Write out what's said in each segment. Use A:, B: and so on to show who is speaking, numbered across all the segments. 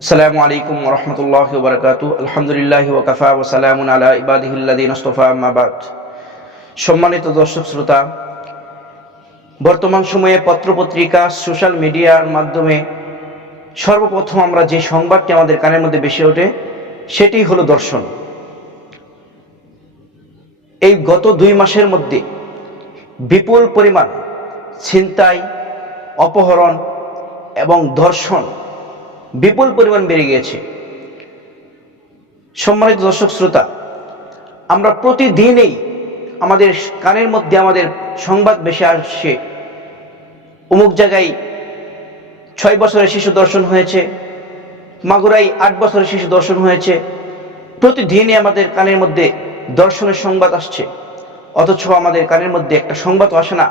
A: আসসালামু আলাইকুম রহমতুল্লাহ বরকাত আলহামদুলিল্লাহ ওকাফা ওসালামুন আলা ইবাদিহিল্লাদিন আস্তফা আম্মাবাদ সম্মানিত দর্শক শ্রোতা, বর্তমান সময়ে পত্রপত্রিকা, সোশ্যাল মিডিয়ার মাধ্যমে সর্বপ্রথম আমরা যে সংবাদটি আমাদের কানের মধ্যে বেশি ওঠে, সেটি হলো দর্শন। এই গত দুই মাসের মধ্যে বিপুল পরিমাণ ছিনতাই, অপহরণ এবং ধর্ষণ বিপুল পরিমাণ বেড়ে গিয়েছে। সম্মানিত দর্শক শ্রোতা, আমরা প্রতিদিনই আমাদের কানের মধ্যে আমাদের সংবাদ বেশি আসছে। অমুক জায়গায় ছয় বছরের শিশু দর্শন হয়েছে মাগুরাই আট বছরের শিশু দর্শন হয়েছে। প্রতিদিনই আমাদের কানের মধ্যে দর্শনের সংবাদ আসছে। অথচ আমাদের কানের মধ্যে একটা সংবাদ আসে না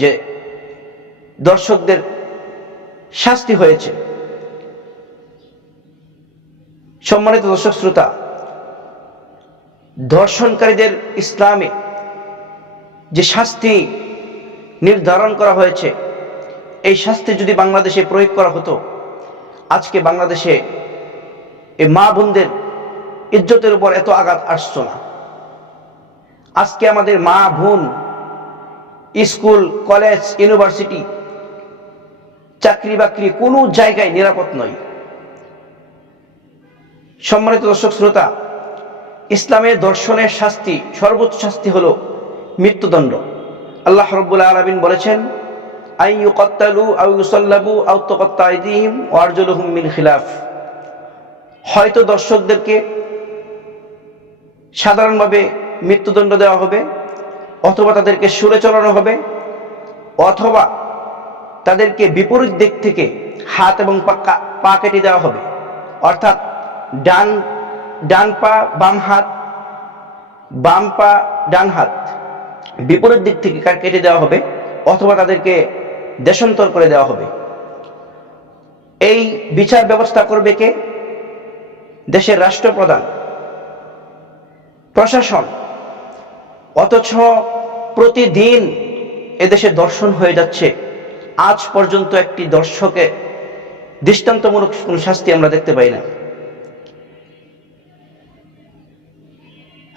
A: যে দর্শকদের শাস্তি হয়েছে। সম্মানিত দর্শক শ্রোতা ধর্ষণকারীদের ইসলামে যে শাস্তি নির্ধারণ করা হয়েছে, এই শাস্তি যদি বাংলাদেশে প্রয়োগ করা হতো, আজকে বাংলাদেশে এই মা বোনদের ইজ্জতের উপর এত আঘাত আসত না। আজকে আমাদের মা বোন, স্কুল, কলেজ, ইউনিভার্সিটি, চাকরি বাকরি কোনো জায়গায় নিরাপদ নয়। সম্মানিত দর্শক শ্রোতা, ইসলামের দর্শনের শাস্তি, সর্বোচ্চ শাস্তি হল মৃত্যুদণ্ড। আল্লাহ রব্বুল আলমিন বলেছেন খিলাফ। হয়তো দর্শকদেরকে সাধারণভাবে মৃত্যুদণ্ড দেওয়া হবে, অথবা তাদেরকে সুরে চলানো হবে, অথবা তাদেরকে বিপরীত দিক থেকে হাত এবং পা কেটে দেওয়া হবে। অর্থাৎ ডান ডান পা, বাম হাত, বাম পা, ডান হাত। বিপরীত দিক থেকে কার কেটে দেওয়া হবে? অথবা তাদেরকে দেশান্তর করে দেওয়া হবে। এই বিচার ব্যবস্থা করবে কে? দেশের রাষ্ট্রপ্রধান। প্রশাসন। অথচ প্রতিদিন এদেশে দর্শন হয়ে যাচ্ছে। আজ পর্যন্ত একটি দর্শকে দৃষ্টান্তমূলক কোন শাস্তি আমরা দেখতে পাই না।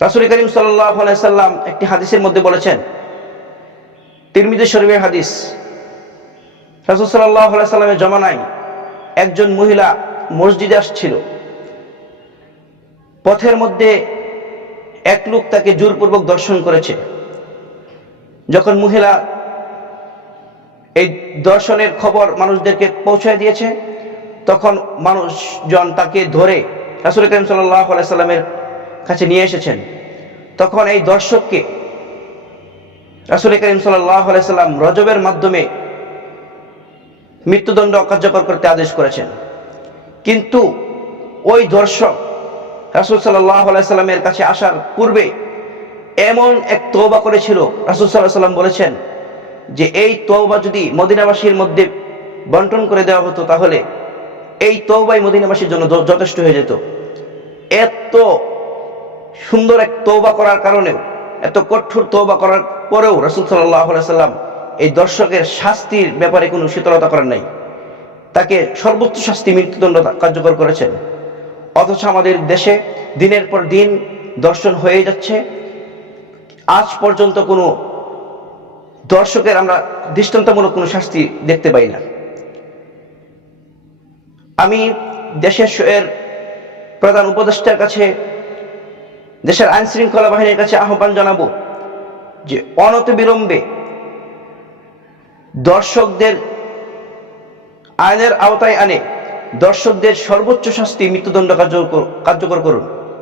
A: রাসুল করিম সাল্লাম একটি হাদিসের মধ্যে বলেছেন, তিরমিজি শরীফের হাদিস, রাসুল সাল্লাহ সাল্লামের জমানায় একজন মহিলা মসজিদে আসছিল। পথের মধ্যে এক লোক তাকে জোরপূর্বক দর্শন করেছে। যখন মহিলা এই দর্শনের খবর মানুষদেরকে পৌঁছায় দিয়েছে, তখন মানুষজন তাকে ধরে রাসুল করিম সাল্লাহ সাল্লামের কাছে নিয়ে এসেছেন। তখন এই দর্শককে রাসুল করিম সাল্লাম রজবের মাধ্যমে মৃত্যুদণ্ড অকার্যকর করতে আদেশ করেছেন। কিন্তু ওই দর্শক রাসুল সাল্লাহ কাছে আসার পূর্বে এমন এক তৌবা করেছিল। রাসুল সাল্লাহ সাল্লাম বলেছেন যে, এই তৌবা যদি মদিনাবাসীর মধ্যে বন্টন করে দেওয়া হতো, তাহলে এই তৌবাই মদিনাবাসীর জন্য যথেষ্ট হয়ে যেত। এত সুন্দর এক তৌবা করার কারণেও, এত কঠোর তৌবা করার পরেও রসুল সাল্লাহ সাল্লাম এই দর্শকের শাস্তির ব্যাপারে কোনো শীতলতা করেন নাই। তাকে সর্বোচ্চ শাস্তি মৃত্যুদণ্ড কার্যকর করেছেন। অথচ আমাদের দেশে দিনের পর দিন দর্শন হয়ে যাচ্ছে। আজ পর্যন্ত কোনো দর্শকের আমরা দৃষ্টান্তমূলক কোনো শাস্তি দেখতে পাই না। আমি দেশের এর প্রধান উপদেষ্টার কাছে দেশের আইন শৃঙ্খলা বাহিনীর কাছে আহ্বান জানাব যে অনতবিলম্বে দর্শকদের আইনের আওতায় আনে দর্শকদের সর্বোচ্চ শাস্তি মৃত্যুদণ্ড কার্যকর কার্যকর করুন।